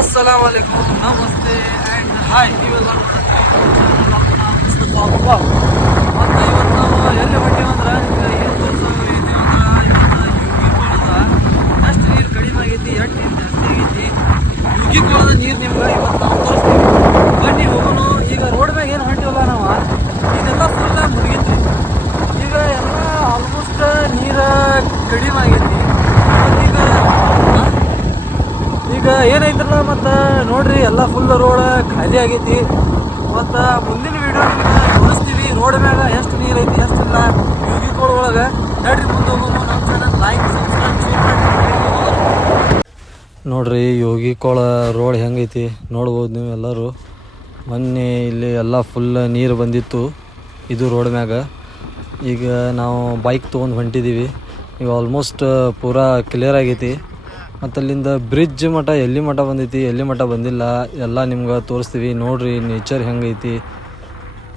Assalamualaikum, namaste and hi. ನೀವೆಲ್ಲ ಮತ್ತು ಇವತ್ತು ನಾವು ಎಲ್ಲಿ ಹೊಂಟೀವಂದ್ರೆ ಏನು ತೋರಿಸೋದು ಎಷ್ಟು ನೀರು ಕಡಿಮೆ ಆಗೈತಿ ಎಷ್ಟು ನೀರು ಜಾಸ್ತಿ ಆಗೈತಿ ಯುಗಿಕೋಳದ ನೀರು ನಿಮ್ಗೆ ಇವತ್ತು ನಾವು ತೋರಿಸ್ತೀವಿ. ಬನ್ನಿ ಹೋಗೋಣ. ಈಗ ರೋಡ್ ಮ್ಯಾಗ ಏನು ಹೊಂಟಿವಲ್ಲ ನಾವು ಇದೆಲ್ಲ ಫುಲ್ ಮುಗಿತ್ರಿ. ಈಗ ಎಲ್ಲ ಆಲ್ಮೋಸ್ಟ್ ನೀರು ಕಡಿಮೆ ಆಗೈತಿ. ಈಗ ಏನೈತ್ರಲ್ಲ ಮತ್ತು ನೋಡ್ರಿ ಎಲ್ಲ ಫುಲ್ ರೋಡ್ ಖಾಲಿ ಆಗೈತಿ. ಮತ್ತು ಮುಂದಿನ ವಿಡಿಯೋ ನಿಮ್ಗೆ ತೋರಿಸ್ತೀವಿ ರೋಡ್ ಮ್ಯಾಗ ಎಷ್ಟು ನೀರು ಐತಿ ಎಷ್ಟಿಲ್ಲ ಯುಗಿಕೋಳ ಒಳಗೆ. ನೋಡ್ರಿ ಮುಂದೆ ಹೋಗೋಣ. ನಮ್ಮ ಚಾನಲ್ ಲೈಕ್ ಸಬ್ಸ್ಕ್ರೈಬ್ ಶೇರ್ ನೋಡ್ರಿ ಯೋಗಿಕೋಳ ರೋಡ್ ಹೆಂಗೈತಿ ನೋಡ್ಬೋದು ನೀವು ಎಲ್ಲರೂ. ಮೊನ್ನೆ ಇಲ್ಲಿ ಎಲ್ಲ ಫುಲ್ ನೀರು ಬಂದಿತ್ತು ಇದು ರೋಡ್ ಮ್ಯಾಗ. ಈಗ ನಾವು ಬೈಕ್ ತೊಗೊಂಡು ಹೊಂಟಿದ್ದೀವಿ. ಈಗ ಆಲ್ಮೋಸ್ಟ್ ಪೂರಾ ಕ್ಲಿಯರ್ ಆಗೈತಿ. ಮತ್ತು ಅಲ್ಲಿಂದ ಬ್ರಿಡ್ಜ್ ಮಠ ಎಲ್ಲಿ ಮಠ ಬಂದೈತಿ ಎಲ್ಲಿ ಮಠ ಬಂದಿಲ್ಲ ಎಲ್ಲ ನಿಮ್ಗೆ ತೋರಿಸ್ತೀವಿ. ನೋಡ್ರಿ ನೇಚರ್ ಹೆಂಗೈತಿ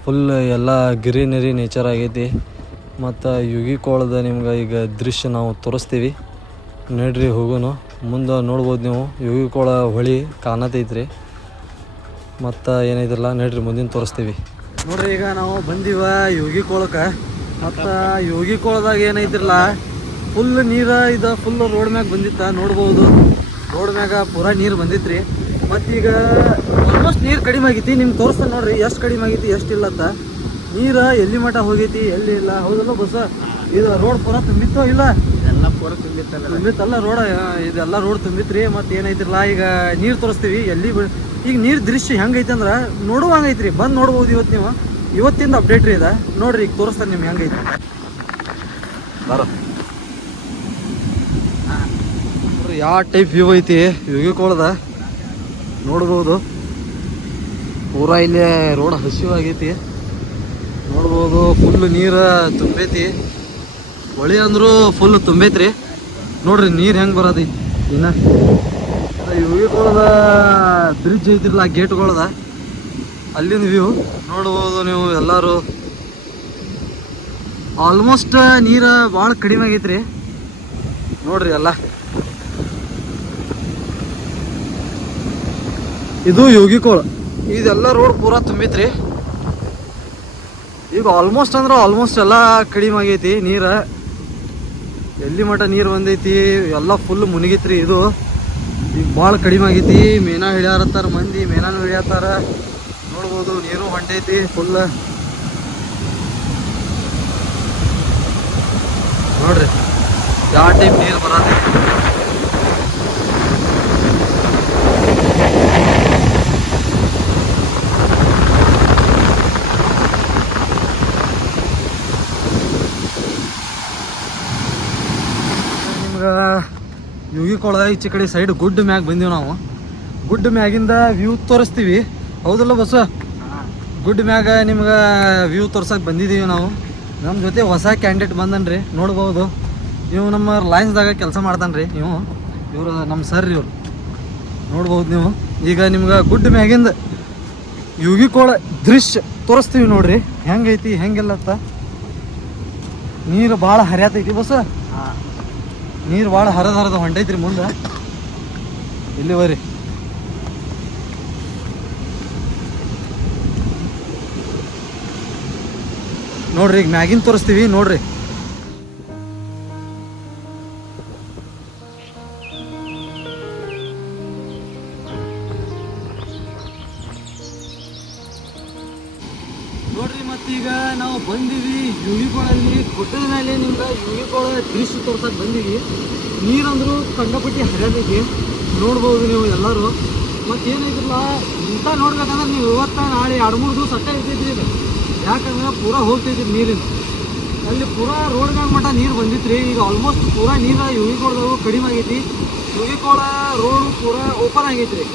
ಫುಲ್ ಎಲ್ಲ ಗ್ರೀನರಿ ನೇಚರ್ ಆಗೈತಿ. ಮತ್ತು ಯುಗಿಕೋಳದ ನಿಮ್ಗೆ ಈಗ ದೃಶ್ಯ ನಾವು ತೋರಿಸ್ತೀವಿ. ನೋಡ್ರಿ ಹೋಗೋನು ಮುಂದೆ ನೋಡ್ಬೋದು ನೀವು ಯುಗಿಕೋಳ ಹೊಳಿ ಕಾಣತೈತ್ರಿ. ಮತ್ತು ಏನೈತಿರಲ್ಲ ನೋಡ್ರಿ ಮುಂದಿನ ತೋರಿಸ್ತೀವಿ. ನೋಡ್ರಿ ಈಗ ನಾವು ಬಂದೀವ ಯುಗಿಕೋಳಕ್ಕೆ. ಮತ್ತು ಯುಗಿಕೋಳದಾಗ ಏನೈತಿರಲ್ಲ ಫುಲ್ ನೀರು ಇದು ಫುಲ್ ರೋಡ್ ಮ್ಯಾಗ ಬಂದಿತ್ತ ನೋಡ್ಬೋದು. ರೋಡ್ ಮ್ಯಾಗ ಪೂರಾ ನೀರು ಬಂದಿತ್ತು ರೀ. ಮತ್ತೀಗ ಆಲ್ಮೋಸ್ಟ್ ನೀರು ಕಡಿಮೆ ಆಗೈತಿ. ನಿಮ್ಗೆ ತೋರಿಸ್ತಾನೆ ನೋಡ್ರಿ ಎಷ್ಟು ಕಡಿಮೆ ಆಗೈತಿ ಎಷ್ಟಿಲ್ಲತ್ತ. ನೀರು ಎಲ್ಲಿ ಮಠ ಹೋಗೈತಿ ಎಲ್ಲಿ ಇಲ್ಲ. ಹೌದಲ್ಲ ಬಸ್ ಇದು ರೋಡ್ ಪೂರಾ ತುಂಬಿತ್ತೋ ಇಲ್ಲ ಎಲ್ಲ ಪೂರ ತುಂಬಿತ್ತಲ್ಲ ರೋಡ್. ಇದೆಲ್ಲ ರೋಡ್ ತುಂಬಿತ್ರಿ. ಮತ್ತು ಏನೈತಿರಲ್ಲ ಈಗ ನೀರು ತೋರಿಸ್ತೀವಿ ಎಲ್ಲಿ ಈಗ ನೀರು ದೃಶ್ಯ ಹೆಂಗೈತಿ ಅಂದ್ರೆ ನೋಡುವಂಗೈತ್ರಿ. ಬಂದು ನೋಡ್ಬೋದು ಇವತ್ತು ನೀವು. ಇವತ್ತಿಂದ ಅಪ್ಡೇಟ್ ರೀ ಇದೆ ನೋಡ್ರಿ. ಈಗ ತೋರಿಸ್ತಾನೆ ನಿಮ್ಗೆ ಹೆಂಗೈತಿ ಬರೋ. ಯಾವ ಟೈಪ್ ವ್ಯೂ ಐತಿ ಯುಗಿಕೋಳದ ನೋಡ್ಬೋದು. ಪೂರಾ ಇಲ್ಲಿ ರೋಡ್ ಹಸಿವಾಗೈತಿ ನೋಡ್ಬೋದು. ಫುಲ್ ನೀರು ತುಂಬೈತಿ. ಹೊಳಿ ಅಂದ್ರೂ ಫುಲ್ ತುಂಬೈತ್ರಿ. ನೋಡ್ರಿ ನೀರು ಹೆಂಗೆ ಬರೋದೈತಿ ಇನ್ನು ಯುಗಿಕೋಳದ ಬ್ರಿಡ್ಜ್ ಐತಿರಲ್ಲ ಗೇಟ್ಗಳದ ಅಲ್ಲಿಂದ ವ್ಯೂ ನೋಡ್ಬೋದು ನೀವು ಎಲ್ಲರೂ. ಆಲ್ಮೋಸ್ಟ್ ನೀರು ಭಾಳ ಕಡಿಮೆ ಆಗೈತ್ರಿ ನೋಡ್ರಿ ಎಲ್ಲ. ಇದು ಯುಗಿಕೋಳ. ಇದೆಲ್ಲ ರೋಡ್ ಪೂರಾ ತುಂಬಿತ್ರಿ. ಈಗ ಆಲ್ಮೋಸ್ಟ್ ಅಂದ್ರೆ ಆಲ್ಮೋಸ್ಟ್ ಎಲ್ಲ ಕಡಿಮೆ ಆಗೈತಿ ನೀರು. ಎಲ್ಲಿ ಮಠ ನೀರು ಬಂದೈತಿ ಎಲ್ಲ ಫುಲ್ ಮುನಿಗಿತ್ರಿ. ಇದು ಈಗ ಭಾಳ ಕಡಿಮೆ ಆಗೈತಿ. ಮೀನಾ ಹಿಡಿಯಾರತ್ತಾರ ಮಂದಿ, ಮೀನಾನು ಹಿಡಿಯತ್ತಾರ ನೋಡ್ಬೋದು. ನೀರು ಹೊಂಟೈತಿ ಫುಲ್ ನೋಡ್ರಿ ಯಾವ ಟೈಪ್ ನೀರು ಬರತೈತಿ. ಯುಗಿಕೋಳ ಈಚೆ ಕಡೆ ಸೈಡ್ ಗುಡ್ ಮ್ಯಾಗ ಬಂದೀವಿ ನಾವು. ಗುಡ್ ಮ್ಯಾಗಿಂದ ವ್ಯೂ ತೋರಿಸ್ತೀವಿ. ಹೌದಲ್ಲ ಬಸ್ ಗುಡ್ ಮ್ಯಾಗ ನಿಮ್ಗೆ ವ್ಯೂ ತೋರ್ಸಕ್ಕೆ ಬಂದಿದ್ದೀವಿ ನಾವು. ನಮ್ಮ ಜೊತೆ ಹೊಸ ಕ್ಯಾಂಡಿಡೇಟ್ ಬಂದನ್ರಿ ನೋಡ್ಬೋದು. ಇವು ನಮ್ಮ ಲೈನ್ಸ್ದಾಗ ಕೆಲಸ ಮಾಡ್ತಾನೆ ರೀ. ಇವರು ನಮ್ಮ ಸರ್ ರೀ ಇವರು ನೋಡ್ಬೋದು ನೀವು. ಈಗ ನಿಮ್ಗೆ ಗುಡ್ ಮ್ಯಾಗಿಂದ ಯುಗಿಕೋಳ ದೃಶ್ಯ ತೋರಿಸ್ತೀವಿ ನೋಡ್ರಿ ಹೆಂಗೈತಿ ಹೆಂಗಿಲ್ಲತ್ತ. ನೀರು ಭಾಳ ಹರಿಯಾತೈತಿ ಬಸ್. ನೀರು ಭಾಳ ಹರದ ಹೊಂಟೈತ್ರಿ ಮುಂದೆ ಇಲ್ಲಿ ಬರ್ರಿ. ನೋಡ್ರಿ ಈಗ ಮ್ಯಾಗಿನ್ ತೋರಿಸ್ತೀವಿ ನೋಡ್ರಿ. ನೋಡ್ರಿ ಮತ್ತೀಗ ನಾವು ಬಂದೀವಿ ಯುಗಿಕೋಳಲ್ಲಿ. ಗುಡ್ಡದ ಮೇಲೆ ನಿಮ್ಗೆ ಯುಗಿಕೋಳ ದೃಶ್ಯ ತೋರ್ಸಕ್ಕೆ ಬಂದೀವಿ. ನೀರಂದ್ರು ಕಂಡಪಟ್ಟಿ ಹರಿಯದೈತಿ ನೋಡ್ಬೋದು ನೀವು ಎಲ್ಲರೂ. ಮತ್ತು ಏನೈತಿರಲ್ಲ ಇಂಥ ನೋಡ್ಬೇಕಂದ್ರೆ ನೀವು ಇವತ್ತು ನಾಳೆ 2-3 ದಿವಸ ಅಷ್ಟೇ ಇರ್ತೈತ್ರಿ ಇದು. ಯಾಕಂದ್ರೆ ಪೂರಾ ಹೋಗ್ತೈತಿ ನೀರಿನ. ಅಲ್ಲಿ ಪೂರಾ ರೋಡ್ ಮ್ಯಾಗ ಮಟ್ಟ ನೀರು ಬಂದಿತ್ತು ರೀ. ಈಗ ಆಲ್ಮೋಸ್ಟ್ ಪೂರಾ ನೀರು ಯುಗಿಕೋಳದವು ಕಡಿಮೆ ಆಗೈತಿ. ಯುಗಿಕೋಳ ರೋಡು ಪೂರಾ ಓಪನ್ ಆಗೈತಿ ರೀ.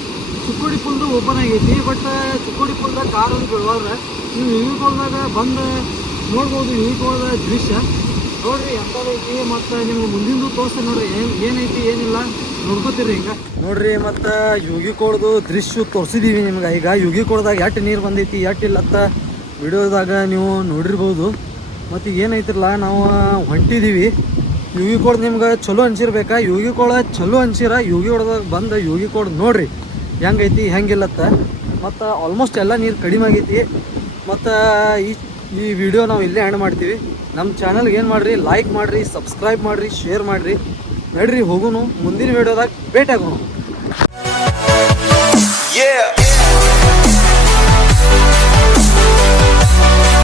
ಚಿಕ್ಕೋಡಿ ಪುಲ್ದು ಓಪನ್ ಆಗೈತಿ. ಬಟ್ ಚಿಕ್ಕೋಡಿ ಪುಲ್ದಾಗ ಕಾರ್ ಒಂದು ಬಿಡುವಾದ್ರೆ ನೀವು ಯುಗಿಕೋಳದಾಗ ಬಂದು ನೋಡ್ಬೋದು ಯುಗಿಕೋಳದ ದೃಶ್ಯ ನೋಡ್ರಿ ಎಂಥದೈತಿ. ಮತ್ತು ನಿಮ್ಗೆ ಮುಂದಿಂದು ತೋರಿಸ್ತೇನೆ ನೋಡ್ರಿ ಏನೈತಿ ಏನಿಲ್ಲ ನೋಡ್ಕೋತೀರಿ ಹಿಂಗೆ ನೋಡ್ರಿ. ಮತ್ತು ಯುಗಿಕೋಳದು ದೃಶ್ಯ ತೋರಿಸಿದೀವಿ ನಿಮ್ಗೆ. ಈಗ ಯುಗಿಕೋಳದಾಗ ಎಷ್ಟು ನೀರು ಬಂದೈತಿ ಎಷ್ಟಿಲ್ಲತ್ತ ವಿಡಿಯೋದಾಗ ನೀವು ನೋಡಿರ್ಬೋದು. ಮತ್ತು ಏನೈತಿರಲ್ಲ ನಾವು ಹೊಂಟಿದ್ದೀವಿ ಯುಗಿಕೋಳ. ನಿಮ್ಗೆ ಚಲೋ ಅನ್ಸಿರ್ಬೇಕಾ ಯುಗಿಕೋಳ ಚಲೋ ಅನ್ಸಿರ ಯುಗಿಕೋಳದಾಗ ಬಂದು ಯುಗಿಕೋಳ ನೋಡ್ರಿ ಹೆಂಗೈತಿ ಹೆಂಗಿಲ್ಲತ್ತ. ಮತ್ತು ಆಲ್ಮೋಸ್ಟ್ ಎಲ್ಲ ನೀರು ಕಡಿಮೆ ಆಗೈತಿ. ಮತ್ತು ಈ ವಿಡಿಯೋ ನಾವು ಇಲ್ಲೇ ಎಂಡ್ ಮಾಡ್ತೀವಿ. ನಮ್ಮ ಚಾನಲ್ಗೆ ಏನು ಮಾಡಿರಿ, ಲೈಕ್ ಮಾಡಿರಿ, ಸಬ್ಸ್ಕ್ರೈಬ್ ಮಾಡಿರಿ, ಶೇರ್ ಮಾಡಿರಿ. ನಡ್ರಿ ಹೋಗೋನು ಮುಂದಿನ ವಿಡಿಯೋದಾಗ ಭೇಟಿ ಆಗೋಣ.